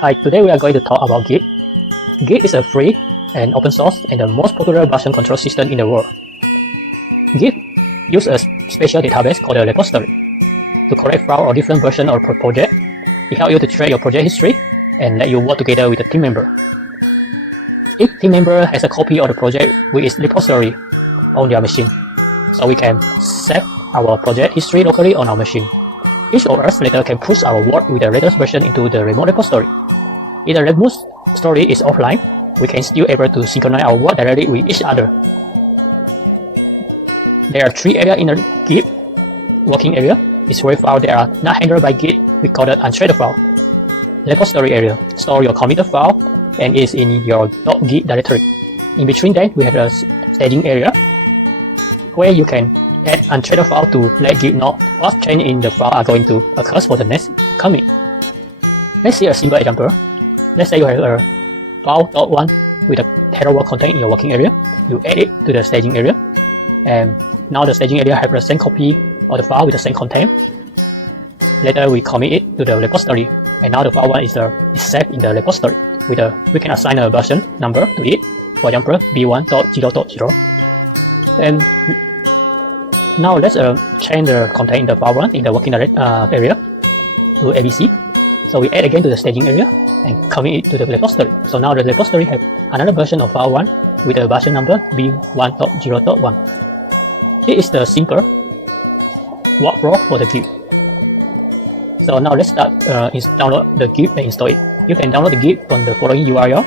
Hi, today we are going to talk about GIT. GIT is a free and open source and the most popular version control system in the world. GIT uses a special database called a repository to collect files or different versions of a project. It helps you to track your project history and let you work together with a team member. Each team member has a copy of the project with its repository on their machine, so we can save our project history locally on our machine. Each of us later can push our work with the latest version into the remote repository. If the remote story is offline, we can still able to synchronize our work directly with each other. There are three areas in the GIT working area. It's where files that are not handled by GIT, we call it unthreaded file. Repository area, store your committed file and is in your .git directory. In between that, we have a staging area where you can add unthreaded file to let GIT know what change in the file are going to occur for the next commit. Let's see a simple example. Let's say you have a file.1 with a hello world content in your working area. You add it to the staging area, and now the staging area have the same copy of the file with the same content. Later we commit it to the repository, and now the file 1 is saved in the repository. We can assign a version number to it, for example b1.0.0. And now let's change the content in the file 1 in the working area to ABC. So we add again to the staging area and commit it to the repository. So now the repository have another version of file 1 with a version number b1.0.1. This is the simple workflow for the GIT. So now let's start download the GIT and install it. You can download the GIT from the following URL.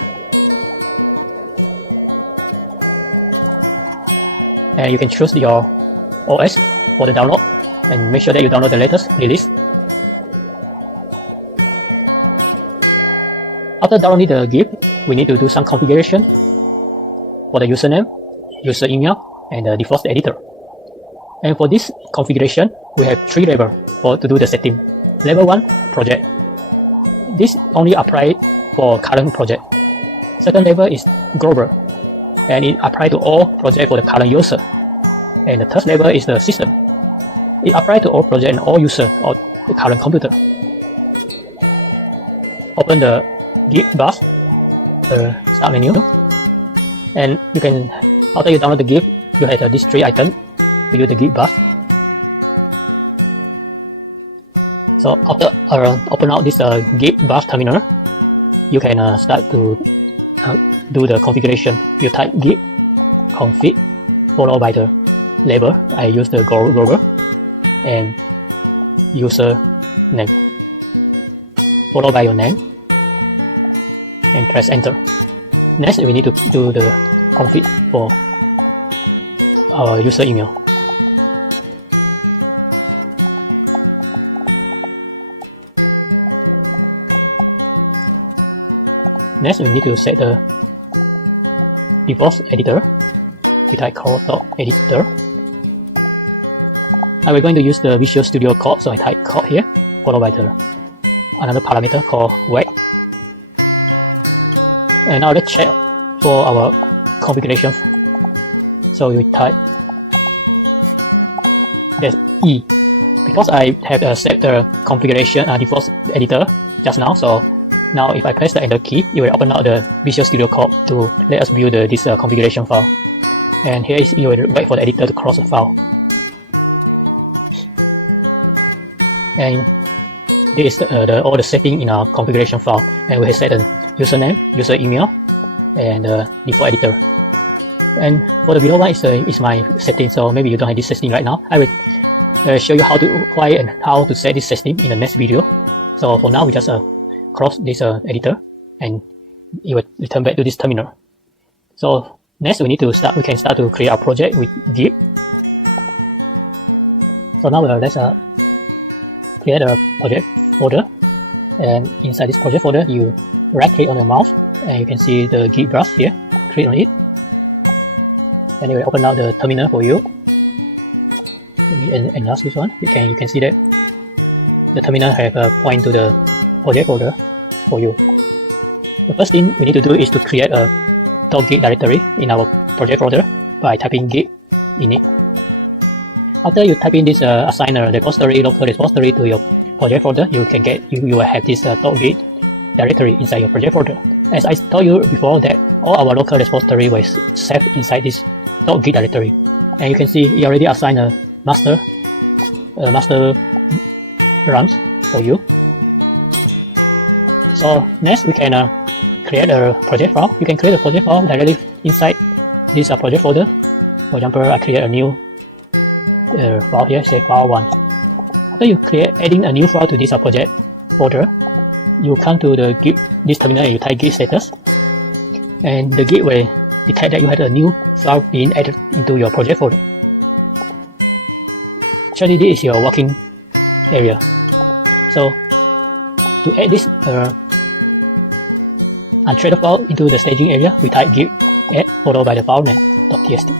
And you can choose your OS for the download and make sure that you download the latest release. After downloading the GIT, we need to do some configuration for the username, user email, and the default editor. And for this configuration, we have three levels to do the setting. Level 1, project. This only applies for current project. Second level is global, and it applies to all projects for the current user. And the third level is the system. It applies to all projects and all users of the current computer. Open the GIT bus, the start menu, and you can, after you download the GIT, you have these three items to use the GIT bus. So after open out this GIT bus terminal, you can start to do the configuration. You type git config followed by the label. I use the global and user name followed by your name and press enter. Next, we need to do the config for our user email. Next, we need to set the default editor. We type code.editor. Now we're going to use the Visual Studio Code, so I type code here, followed by another parameter called weight. And now let's check for our configuration. So we type that's E. Because I have set the configuration default editor just now, so now if I press the enter key, it will open up the Visual Studio Code to let us view this configuration file. And here is, you will wait for the editor to close the file. And this is all the setting in our configuration file. And we have set the username, user email, and default editor. And for the below one is my setting, so maybe you don't have this setting right now. I will show you why and how to set this setting in the next video. So for now, we just close this editor, and it will return back to this terminal. So next, we can start to create our project with GIT. So now let's create a project folder, and inside this project folder, you right click on your mouse, and you can see the GIT brush here. Click on it, and it will open up the terminal for you. Let me enlarge this one. You can see that the terminal have a point to the project folder for you. The first thing we need to do is to create a .git directory in our project folder by typing git init. After you type in this assign a repository, local repository to your project folder, you will have this .git directory inside your project folder. As I told you before that all our local repository was saved inside this .git directory. And you can see it already assigned a master branch for you. So next we can create a project file. You can create a project file directly inside this project folder. For example, I create a new file here, say file 1. After you adding a new file to this project folder, you come to the Git this terminal and you type git status, and the Git will detect that you had a new file being added into your project folder. Actually, this is your working area. So to add this untitled file into the staging area, we type git add followed by the file name.txt.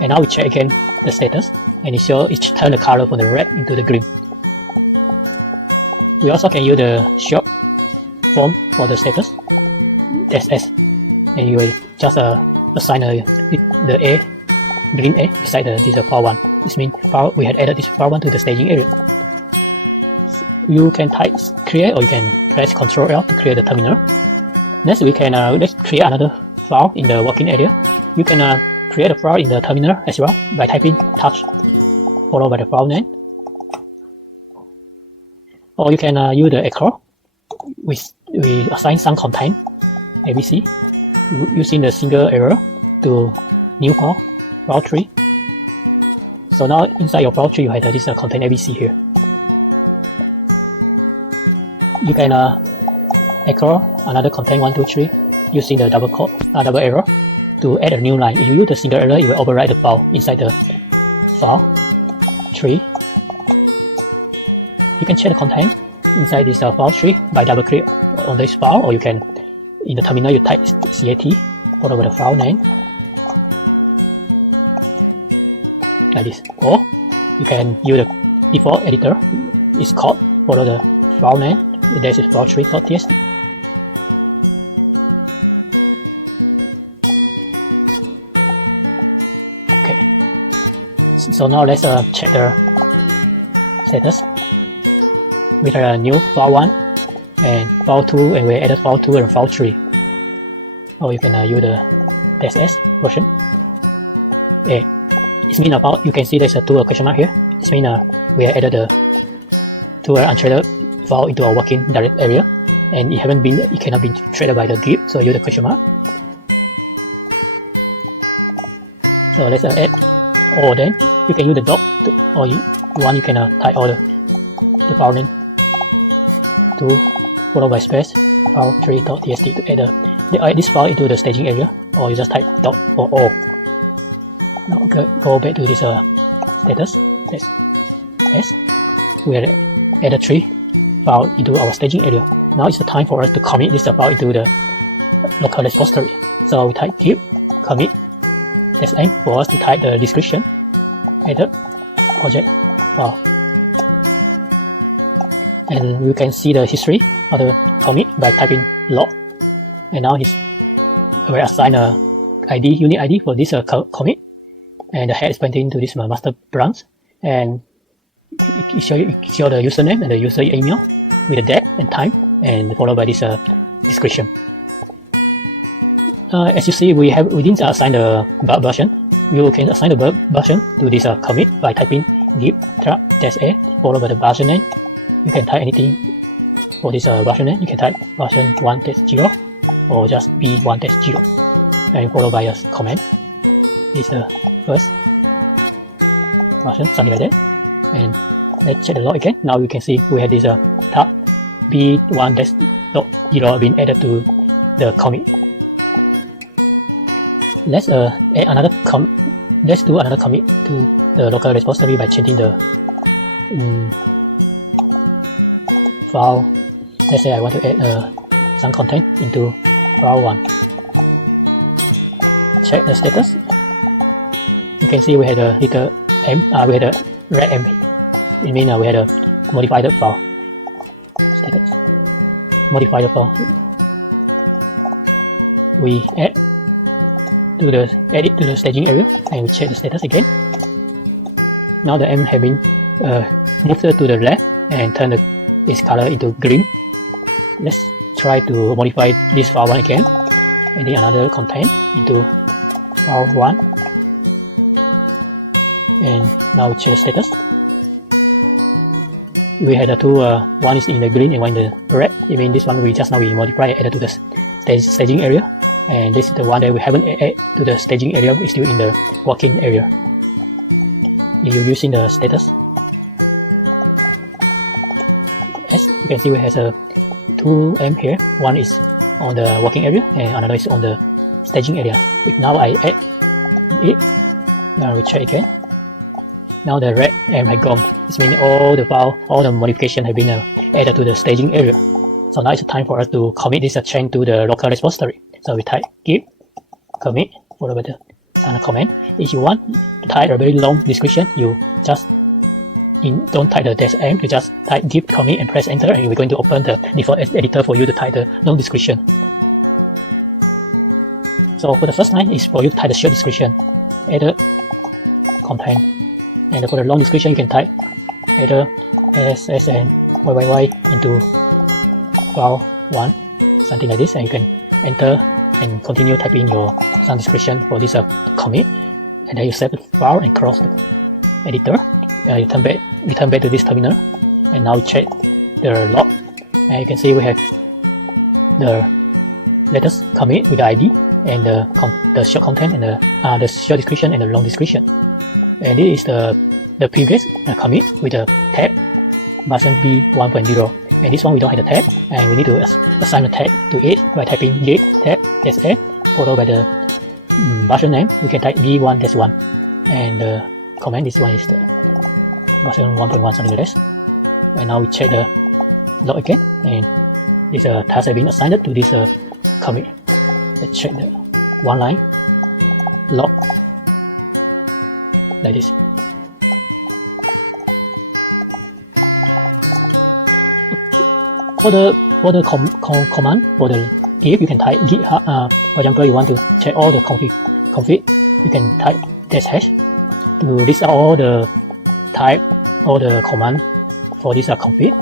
And now we check again the status, and it turns the color from the red into the green. We also can use the short form for the status, SS, and you will just assign the A, green A, beside this file 1. This means we had added this file 1 to the staging area. You can type create, or you can press Ctrl L to create the terminal. Next we can let's create another file in the working area. You can create a file in the terminal as well by typing touch followed by the file name. Or you can use the echo. We assign some content ABC using the single error to new file tree. So now inside your file tree you have this content ABC here. You can echo another content 1, 2, 3 using the double arrow to add a new line. If you use the single error, it will overwrite the file inside the file tree. You can check the content inside this file tree by double click on this file, or you can in the terminal you type CAT followed by the file name like this, or you can use the default editor. It's called follow the file name. This is file tree.txt. Okay, so now let's check the status. We have a new file 1 and file 2, and we added file 2 and file 3. Or you can use the .ss version. It means about, you can see there's a 2 question mark here. It means we have added the 2 untitled file into our working direct area, and it cannot be traded by the Git, so use the question mark. So let's add, or then you can use the dot, or you can type all the file name to followed by space file tree.txt to add this file into the staging area, or you just type dot for all. Now go back to this status. Yes, we have added 3 file into our staging area. Now it's the time for us to commit this file into the local repository. So we type git commit sm for us to type the description, added project file, and you can see the history of the commit by typing log. And now we assign a unique ID for this commit, and the head is pointing to this master branch, and it shows the username and the user email with the date and time, and followed by this description. As you see, we didn't assign the bug version. You can assign the bug version to this commit by typing git -a followed by the version name. You can type anything for this version name. You can type version 1.0 or just v1.0, and followed by a comment. This is the first version, something like that. And let's check the log again. Now you can see we have this tab v1.0 being added to the commit. Let's add another let's do another commit to the local repository by changing the file. Let's say I want to add some content into file 1. Check the status. You can see we had a little M, we had a red M. It means we had a modified file. Status. Modified file. We add it to the staging area, and we check the status again. Now the M has been moved to the left and turn its color into green. Let's try to modify this file 1 again, adding another content into file 1, and now we check the status. We had the two, one is in the green and one in the red. It means this one we just now we modify added to the staging area, and this is the one that we haven't added to the staging area, is still in the working area. If you're using the status, as you can see, we have a 2M here. One is on the working area and another is on the staging area. If now I add it, now we check again. Now the red M has gone. This means all the file, all the modification have been added to the staging area. So now it's time for us to commit this change to the local repository. So we type git commit followed by the command. If you want to type a very long description, you just don't type the -m, you just type git commit and press enter, and we're going to open the default editor for you to type the long description. So for the first line is for you to type the short description, add content. And for the long description, you can type either SSS and YYY into file 1, something like this, and you can enter and continue typing your some description for this commit. And then you save the file and close the editor. Return back to this terminal, and now check the log, and you can see we have the latest commit with the ID and the short content and the short description and the long description. And this is the previous commit with the tab version v1.0, and this one we don't have the tab, and we need to assign a tag to it by typing git tab -s followed by the version name. We can type v1-1, and the command, this one is the version 1.1, something like this. And now we check the log again, and this task has been assigned to this commit. Let's check the one line log like this. For the command for the git, you can type git. For example, you want to check all the config, you can type --# to list out all the type, all the command for this config,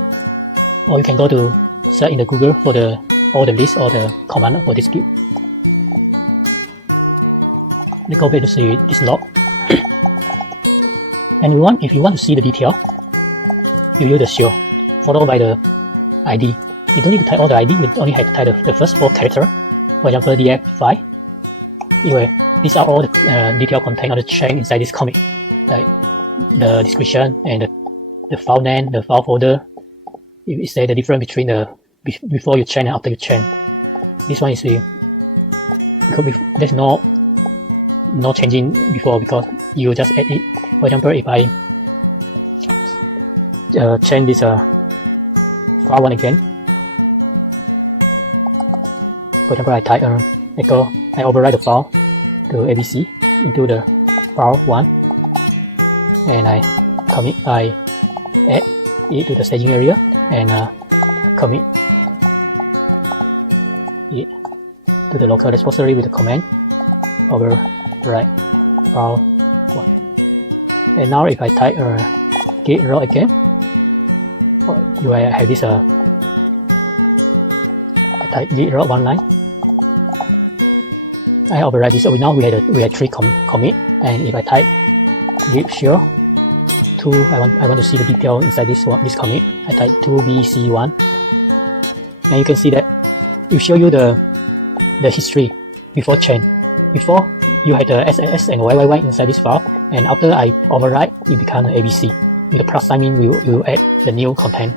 or you can go to search in the Google for all the list or the command for this git. Let's go back to see this log. And if you want to see the detail, you use the show followed by the ID. You don't need to type all the ID, you only have to type the first 4 characters. For example, df5. These are all the detailed content of the chain inside this commit, like the description and the file name, the file folder. It say the difference between the before you change and after you change. This one is because there's no changing before, because you just add it. For example, if I change this file 1 again, for example, I type echo, I override the file to abc into the file 1, and I add it to the staging area and commit it to the local repository with the command override file 1. And now if I type git row again, you have this I type git row 1 line. I override this. So now we had 3 commit, and if I type git show 2, I want to see the detail inside this commit. I type 2bc1, and you can see that it show you the history before change. Before you had the SSS and YYY inside this file, and after I override, it becomes ABC. With the plus sign, we will add the new content,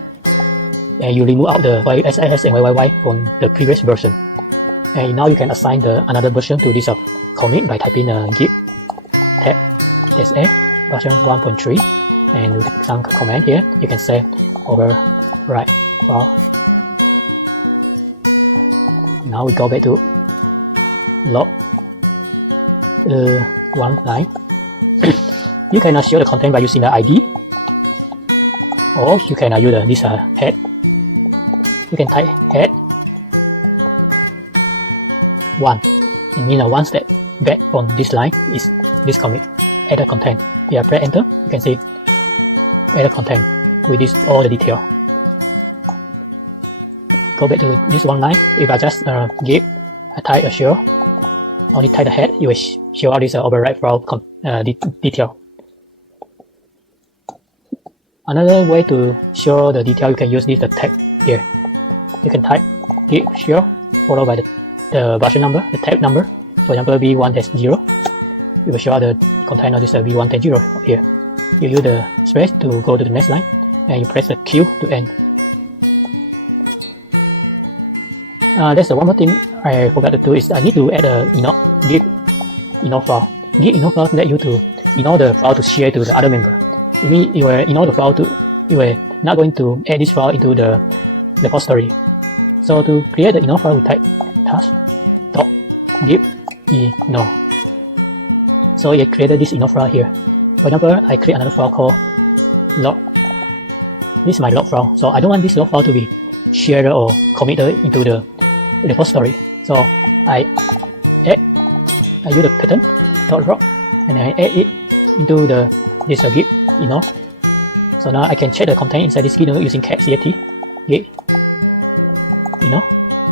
and you remove out the SSS and YYY from the previous version. And now you can assign another version to this commit by typing git tab -a version 1.3, and with some command here, you can say override file. Now we go back to log 1 line. You can show the content by using the ID, or you can use this head. You can type head 1. It means one step back from this line is this commit. Add the content. If I press enter, you can see add the content with all the detail. go back to this one line. If I just give a type a show, only type the head, you will show all this override file detail. Another way to show the detail, you can use the tag here. You can type git show followed by the version number, the tab number. For example, v1-0. You will show the content of this v1-0 here. You use the space to go to the next line, and you press the Q to end. There's one more thing I forgot to do is I need to add a git init file. Git init file let you to init the file to share to the other member. It means you will init the file you will not going to add this file into the repository. So to create the init file, we type task.git init. So it created this init file here. For example, I create another file called log. This is my log file. So I don't want this log file to be shared or committed into the repository. So I use the pattern .log and I add it into this git init. So now I can check the content inside this git init using cat git init.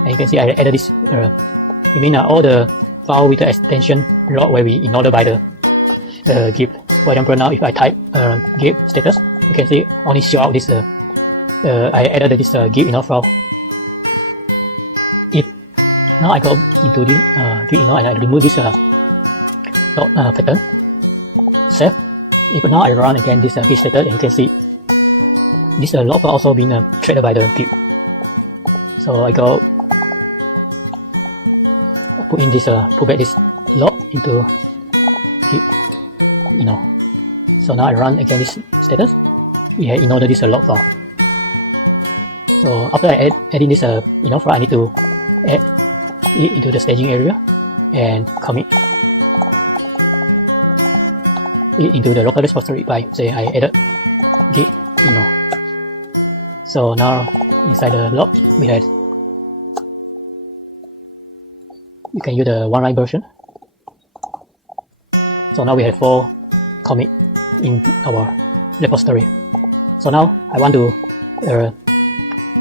And you can see I added this. It means all the file with the extension log will be init by the git. For example, now if I type git status, you can see only show out this. I added this git init file. If now I go into this git init and I remove this pattern, save. If now I run again this git status, and you can see this log file also being triggered by the git. So I go put in this put back this log into git init. So now I run again this status. We have init this log file. So after I adding this init file, I need to add it into the staging area and commit it into the local repository by saying I added git init. So now inside the log we have, you can use the one line version. So now we have 4 commit in our repository. So now I want to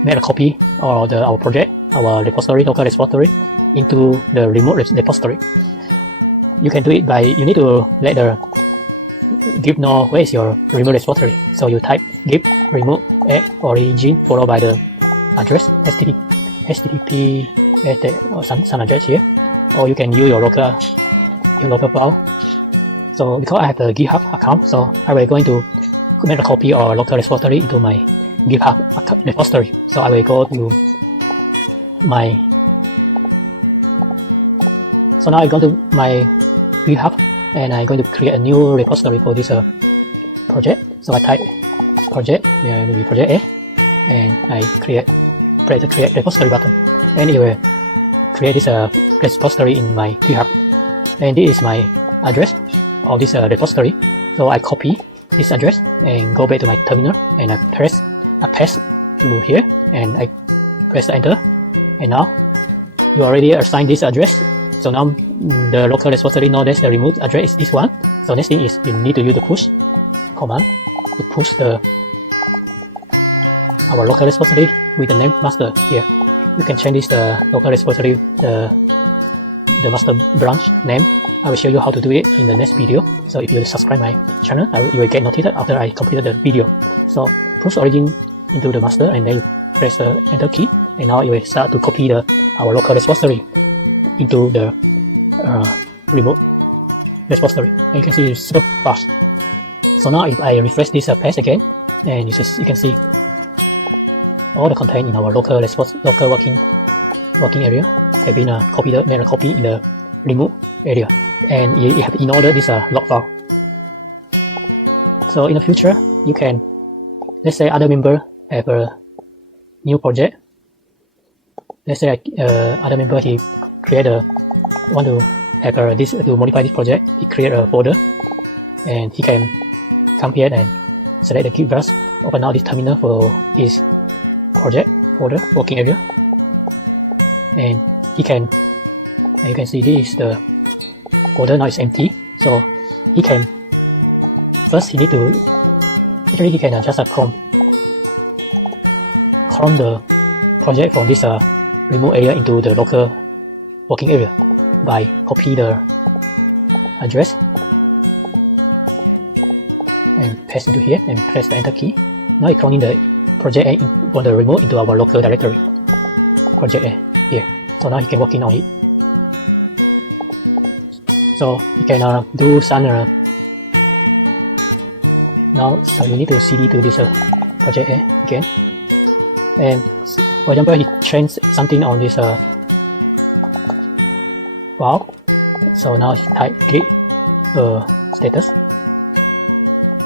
make a copy of our project, our repository, local repository, into the remote repository. You can do it by, you need to let the git know where is your remote repository. So you type git remote origin followed by the address http or some address here, or you can use your local file. So because I have the GitHub account, so I will going to make a copy or local repository into my GitHub repository. So I will go to my, so now I go to my GitHub and I'm going to create a new repository for this project. So I type project, there will be project A, and I press the create repository button, and it will create this repository in my GitHub. And this is my address of this repository. So I copy this address and go back to my terminal, and I paste to here, and I press enter. And now you already assigned this address. So now the local repository knows that the remote address is this one. So next thing is you need to use the push command to push our local repository with the name master here. You can change this local repository the master branch name. I will show you how to do it in the next video. So if you subscribe my channel, you will get notified after I completed the video. So push origin into the master, and then you press the enter key, and now it will start to copy our local repository into the remote repository. And you can see it's super fast. So now if I refresh this page again, and you can see all the content in our local working area have been made a copy in the remote area, and you have in order this log file. So in the future, you can, let's say other member have a new project. Let's say other member he want to have to modify this project. He create a folder, and he can come here and select the Git brush, open out this terminal for his project folder working area, and he can, and you can see this is the folder now is empty. So he can first he can just clone the project from this remote area into the local working area by copy the address and paste into here and press the enter key. Now it's cloning the project A on the remote into our local directory, project A here. So now you can work in on it. So you can do some now. So you need to cd to this project A again, and for example, he changed something on this file. So now type git status.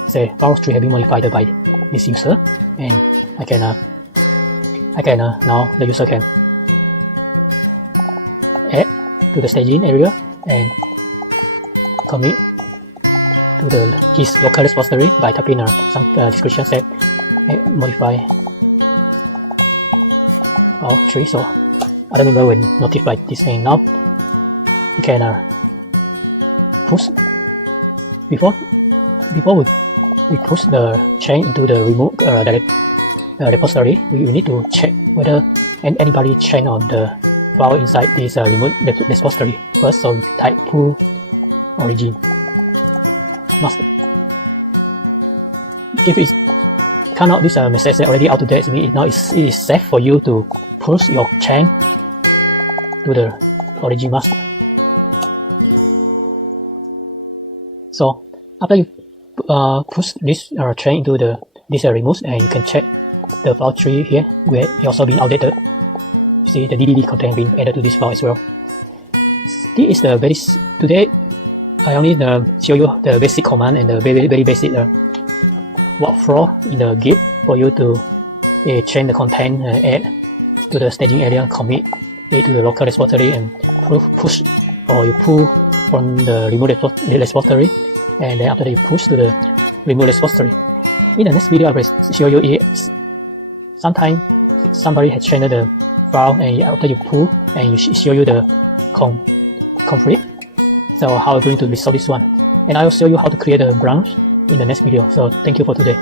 Say file tree have been modified by this user, and I can now the user can add to the staging area and commit to his local repository by typing some description set modify file tree. So other member will notify this, and now you can push before we push the chain into the remote repository. We need to check whether anybody chain on the file inside this remote repository first. So type pull origin master. If it's come out this message already out to date, it means now it is safe for you to push your chain to the origin master. So after you push this chain into this remote, and you can check the file tree here where it also been outdated. You see the DDD content being added to this file as well. This is the basic. Today I only show you the basic command and the very basic workflow in the Git for you to change the content, add to the staging area, commit it to the local repository, and push or you pull from the remote repository, and then after that you push to the remote repository. In the next video I will show you it. Sometimes somebody has changed the file, and after you pull, and you show you the conflict. So how I'm going to resolve this one, and I will show you how to create a branch in the next video. So thank you for today.